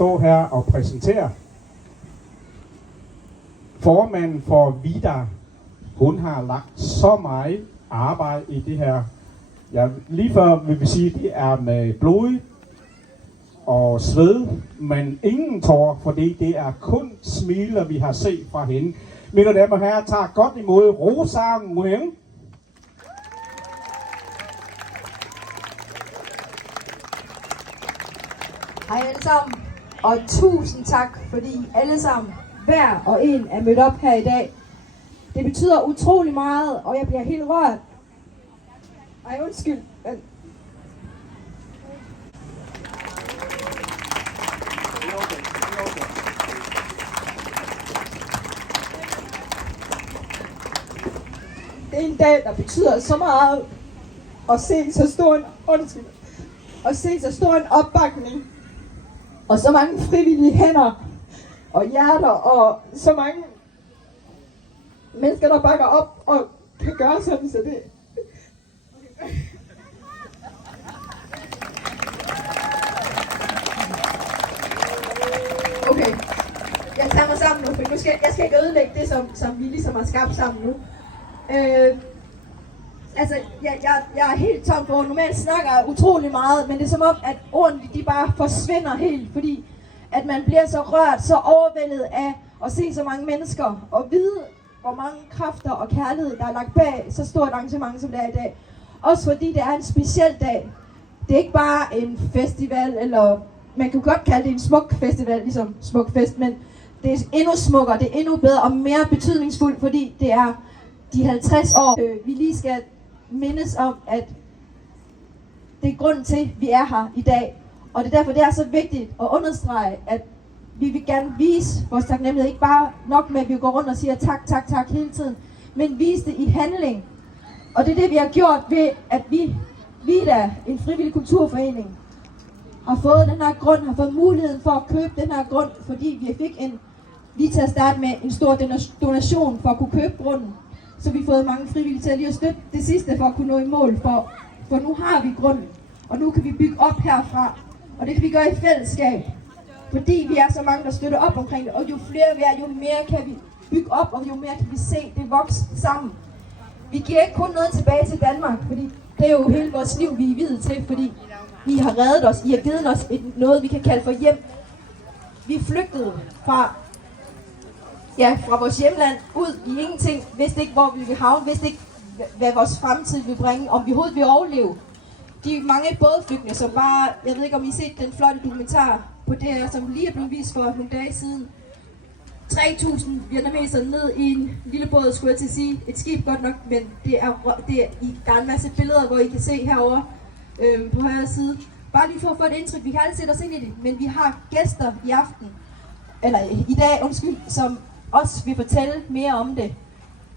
stå her og præsentere. Formanden for VIDA, hun har lagt så meget arbejde i det her. Jeg lige før vil vi sige, at det er med blod og sved, men ingen tårer, fordi det er kun smiler, vi har set fra hende. Mine damer og herrer, tager godt imod Rosa Nguyen. Hej alle sammen, og tusind tak, fordi alle sammen, hver og en, er mødt op her i dag. Det betyder utrolig meget, og jeg bliver helt rørt. Ej, undskyld. Det er en dag, der betyder så meget at se så stor en opbakning. Og så mange frivillige hænder og hjerter og så mange mennesker, der bakker op og kan gøre sådan, så det... Okay, jeg tager mig sammen nu, for jeg skal ikke ødelægge det, som vi ligesom har skabt sammen nu. Altså, jeg er helt tom for ord. Normalt snakker jeg utrolig meget, men det er som om, at ordene de bare forsvinder helt, fordi at man bliver så rørt, så overvældet af at se så mange mennesker, og vide, hvor mange kræfter og kærlighed, der er lagt bag så stort arrangement, som det er i dag. Også fordi det er en speciel dag. Det er ikke bare en festival, eller man kan godt kalde det en smuk festival, ligesom smuk fest, men det er endnu smukkere, det er endnu bedre og mere betydningsfuldt, fordi det er de 50 år, vi lige skal mindes om, at det er grunden til, at vi er her i dag. Og det er derfor, det er så vigtigt at understrege, at vi vil gerne vise vores taknemmelighed. Ikke bare nok med, at vi går rundt og siger tak, tak, tak hele tiden, men vise det i handling. Og det er det, vi har gjort ved, at vi VIDA, en frivillig kulturforening, har fået den her grund, har fået muligheden for at købe den her grund, fordi vi fik lige til at starte med en stor donation for at kunne købe grunden. Så vi har fået mange frivillige til at lige at støtte det sidste for at kunne nå i mål, for nu har vi grunden, og nu kan vi bygge op herfra, og det kan vi gøre i fællesskab, fordi vi er så mange, der støtter op omkring det, og jo flere vi er, jo mere kan vi bygge op, og jo mere kan vi se det vokse sammen. Vi giver ikke kun noget tilbage til Danmark, fordi det er jo hele vores liv, vi er videt til, fordi vi har reddet os, I har givet os noget, vi kan kalde for hjem. Vi flygtede fra vores hjemland ud i ingenting, vidste ikke, hvor vi ville havne, vidste ikke, hvad vores fremtid ville bringe, om vi overhovedet ville overleve. De mange bådflygtninge, som bare, jeg ved ikke, om I har set den flotte dokumentar på DR, som lige er blevet vist for nogle dage siden. 3.000 vietnamesere ned i en lille båd, skulle jeg til at sige. Et skib godt nok, men der er en masse billeder, hvor I kan se herovre på højre side. Bare lige for at få et indtryk, vi kan aldrig sætte os ind i det, men vi har gæster i aften, eller i dag, som også vil fortælle mere om det.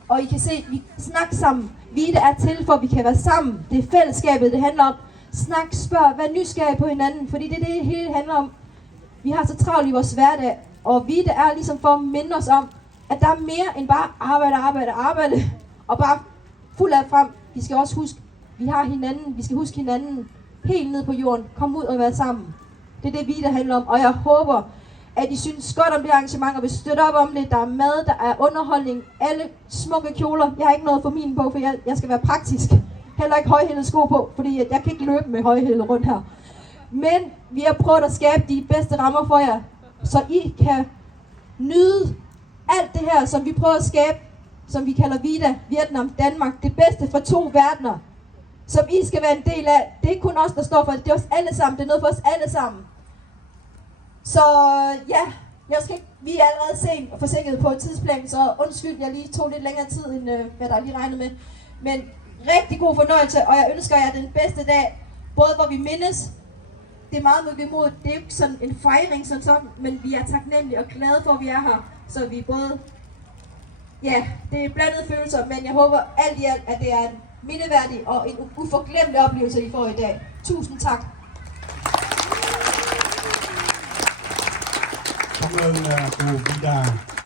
Og I kan se, vi snakker sammen. VIDA er til, for at vi kan være sammen. Det er fællesskabet, det handler om. Snak, spørg, vær nysgerrig på hinanden, fordi det er det hele handler om. Vi har så travlt i vores hverdag, og VIDA er ligesom for at minde os om, at der er mere end bare arbejde, og bare fuld af frem. Vi skal også huske, vi har hinanden, vi skal huske hinanden helt ned på jorden. Kom ud og være sammen. Det er det, VIDA handler om, og jeg håber, at I synes godt om det arrangement, og vil støtte op om det. Der er mad, der er underholdning, alle smukke kjoler. Jeg har ikke noget for min på, for jeg skal være praktisk. Heller ikke højhælede sko på, fordi jeg kan ikke løbe med højhælede rundt her. Men vi har prøvet at skabe de bedste rammer for jer, så I kan nyde alt det her, som vi prøver at skabe, som vi kalder VIDA, Vietnam, Danmark. Det bedste fra to verdener, som I skal være en del af. Det er ikke kun os, der står for det. Det er os alle sammen. Det er noget for os alle sammen. Så ja, vi er allerede sent og forsinket på et tidsplan, så undskyld, jeg lige tog lidt længere tid, end hvad der lige regnede med. Men rigtig god fornøjelse, og jeg ønsker jer den bedste dag, både hvor vi mindes. Det er meget imod, det er jo ikke sådan en fejring sådan, men vi er taknemmelige og glade for, at vi er her. Så vi både, ja, det er blandede følelser, men jeg håber alt i alt, at det er en mindeværdig og en uforglemmelig oplevelse, I får i dag. Tusind tak. Cảm ơn cô VIDA.